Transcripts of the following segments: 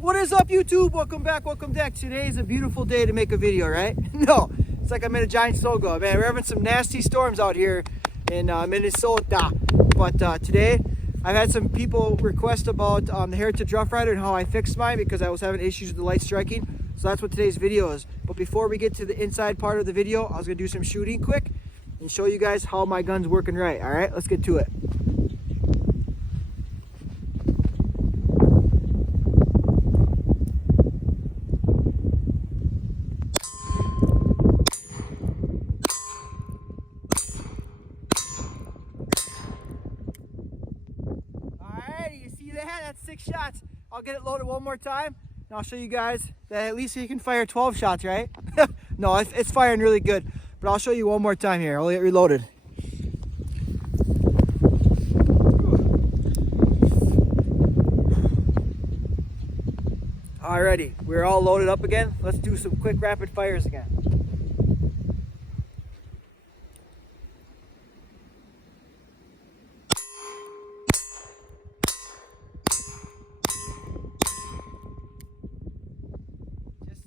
What is up, YouTube? Welcome back, welcome back. Today is a beautiful day to make a video, right? No, it's like I'm in a giant snow globe. Man, we're having some nasty storms out here in Minnesota. But today, I've had some people request about the Heritage Rough Rider and how I fixed mine because I was having issues with the light striking. So that's what today's video is. But before we get to the inside part of the video, I was gonna do some shooting quick and show you guys how my gun's working right. All right, let's get to it. That's 6 shots. I'll get it loaded one more time and I'll show you guys that at least you can fire 12 shots, right? No, it's firing really good, but I'll show you one more time here. I'll get reloaded. Alrighty, we're all loaded up again. Let's do some quick rapid fires again.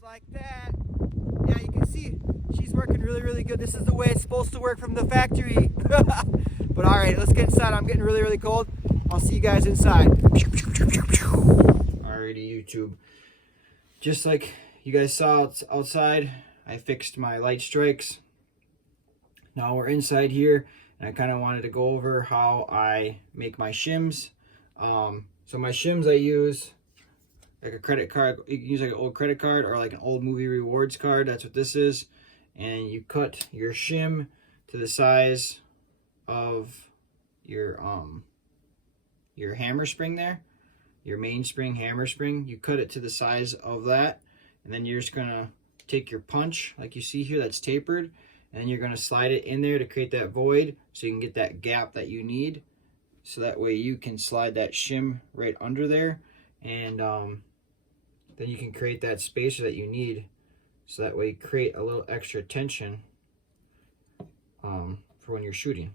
Like that. Yeah, you can see she's working really good. This is the way it's supposed to work from the factory. But all right, let's get inside. I'm getting really cold. I'll see you guys inside. Alrighty, YouTube, just like you guys saw outside, I fixed my light strikes. Now we're inside here and I kind of wanted to go over how I make my shims. So my shims I use like a credit card. You can use like an old credit card or like an old movie rewards card. That's what this is. And you cut your shim to the size of your hammer spring there, your mainspring hammer spring. You cut it to the size of that, and then you're just gonna take your punch like you see here that's tapered, and then you're gonna slide it in there to create that void so you can get that gap that you need, so that way you can slide that shim right under there, and then you can create that spacer that you need, so that way you create a little extra tension for when you're shooting.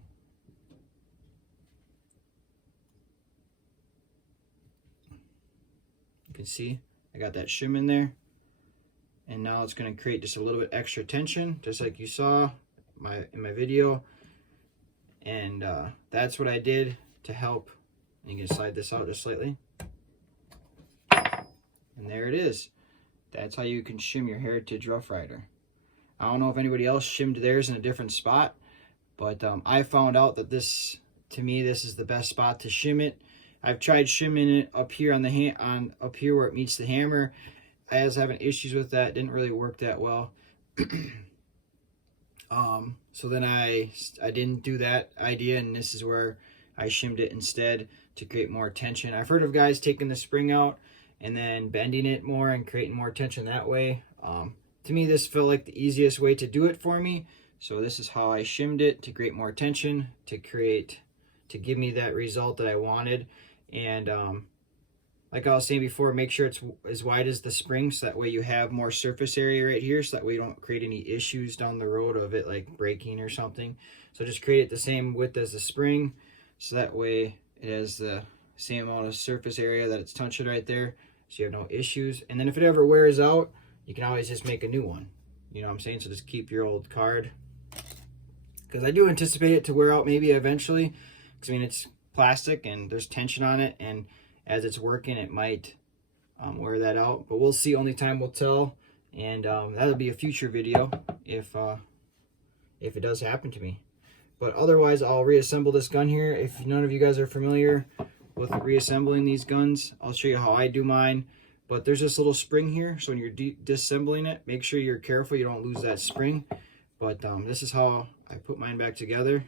You can see I got that shim in there, and now it's going to create just a little bit extra tension, just like you saw in my video. And that's what I did to help. You can slide this out just slightly. And there it is. That's how you can shim your Heritage Rough Rider. I don't know if anybody else shimmed theirs in a different spot, but I found out that to me, this is the best spot to shim it. I've tried shimming it up here on the up here where it meets the hammer. I was having issues with that. Didn't really work that well. So then I didn't do that idea, and this is where I shimmed it instead to create more tension. I've heard of guys taking the spring out and then bending it more and creating more tension that way. To me, this felt like the easiest way to do it for me. So this is how I shimmed it to create more tension, to give me that result that I wanted. And like I was saying before, make sure it's as wide as the spring, so that way you have more surface area right here, so that way you don't create any issues down the road of it like breaking or something. So just create it the same width as the spring, so that way it has the same amount of surface area that it's touching right there, so you have no issues. And then if it ever wears out, you can always just make a new one. You know what I'm saying? So just keep your old card, because I do anticipate it to wear out maybe eventually, because I mean, it's plastic and there's tension on it, and as it's working it might wear that out, but we'll see. Only time will tell. And that'll be a future video if it does happen to me. But otherwise, I'll reassemble this gun here. If none of you guys are familiar with reassembling these guns, I'll show you how I do mine. But there's this little spring here, so when you're disassembling it, make sure you're careful you don't lose that spring. But this is how I put mine back together.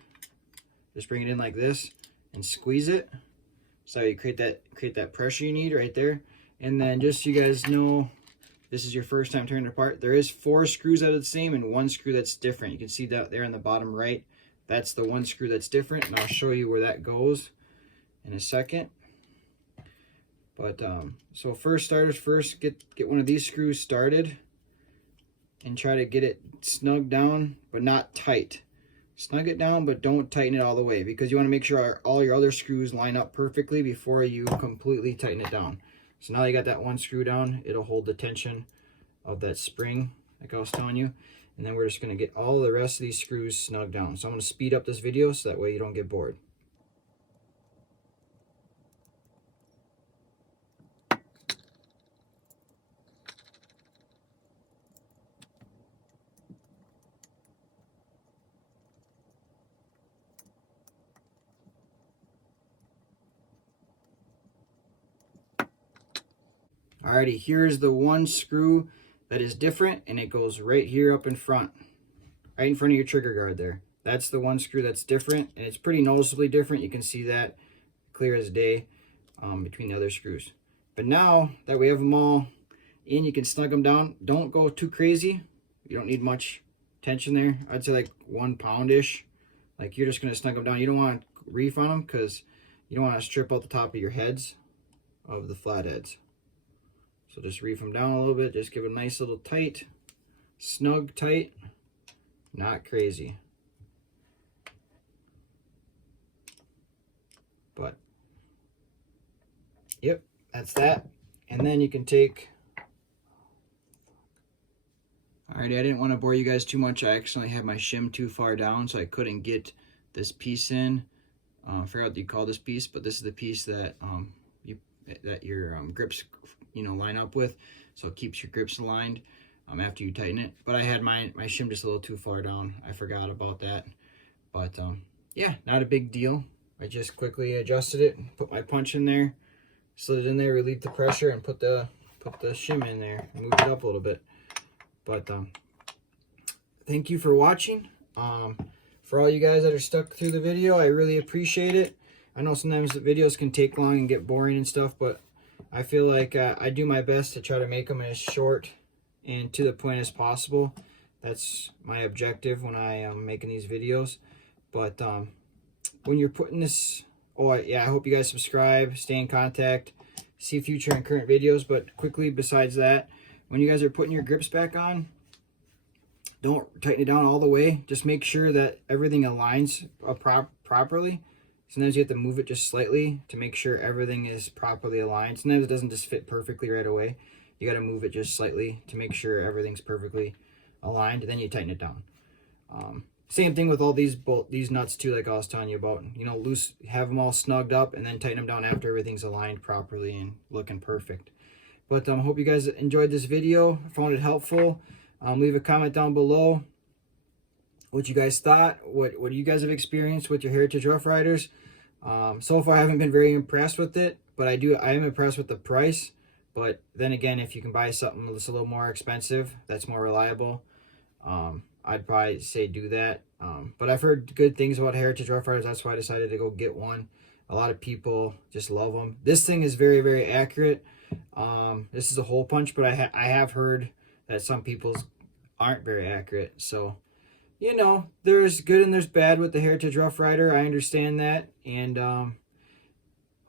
Just bring it in like this and squeeze it, so you create that pressure you need right there. And then just so you guys know, this is your first time turning it apart, there is 4 screws that are the same and 1 screw that's different. You can see that there in the bottom right. That's the 1 screw that's different, and I'll show you where that goes in a second. But so first, get one of these screws started and try to get it snug down, but not tight. Snug it down, but don't tighten it all the way, because you want to make sure all your other screws line up perfectly before you completely tighten it down. So now you got that one screw down. It'll hold the tension of that spring like I was telling you. And then we're just going to get all the rest of these screws snug down. So I'm going to speed up this video so that way you don't get bored. Alrighty, here's the one screw that is different, and it goes right here up in front, right in front of your trigger guard there. That's the one screw that's different, and it's pretty noticeably different. You can see that clear as day between the other screws. But now that we have them all in, you can snug them down. Don't go too crazy. You don't need much tension there. I'd say like 1 pound-ish. Like, you're just going to snug them down. You don't want to reef on them because you don't want to strip out the top of your heads of the flatheads. So just reef them down a little bit. Just give it a nice little tight, snug tight, not crazy. But, yep, that's that. And then you can take, alrighty, I didn't want to bore you guys too much. I accidentally had my shim too far down, so I couldn't get this piece in. I forgot what you call this piece, but this is the piece that your grips, you know, line up with, so it keeps your grips aligned after you tighten it. But I had my shim just a little too far down. I forgot about that. But yeah, not a big deal. I just quickly adjusted it, put my punch in there, slid it in there, relieved the pressure, and put the shim in there and moved it up a little bit. But thank you for watching. For all you guys that are stuck through the video, I really appreciate it. I know sometimes the videos can take long and get boring and stuff, but I feel like I do my best to try to make them as short and to the point as possible. That's my objective when I am making these videos. But when you're putting this, oh yeah, I hope you guys subscribe, stay in contact, see future and current videos. But quickly, besides that, when you guys are putting your grips back on, don't tighten it down all the way. Just make sure that everything aligns properly. Sometimes you have to move it just slightly to make sure everything is properly aligned. Sometimes it doesn't just fit perfectly right away. You got to move it just slightly to make sure everything's perfectly aligned, and then you tighten it down. Same thing with all these nuts too, like I was telling you about. You know, have them all snugged up and then tighten them down after everything's aligned properly and looking perfect. But I hope you guys enjoyed this video, found it helpful. Leave a comment down below what you guys thought, what you guys have experienced with your Heritage Rough Riders. So far I haven't been very impressed with it, but I am impressed with the price. But then again, if you can buy something that's a little more expensive, that's more reliable, I'd probably say do that. But I've heard good things about Heritage Rough Riders. That's why I decided to go get one. A lot of people just love them. This thing is very, very accurate. This is a hole punch, but I have heard that some people's aren't very accurate. So, you know, there's good and there's bad with the Heritage Rough Rider. I understand that, and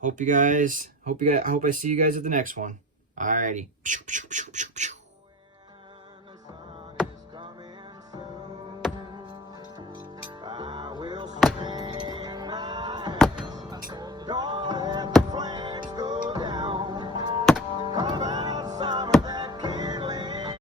hope I see you guys at the next one. Alrighty.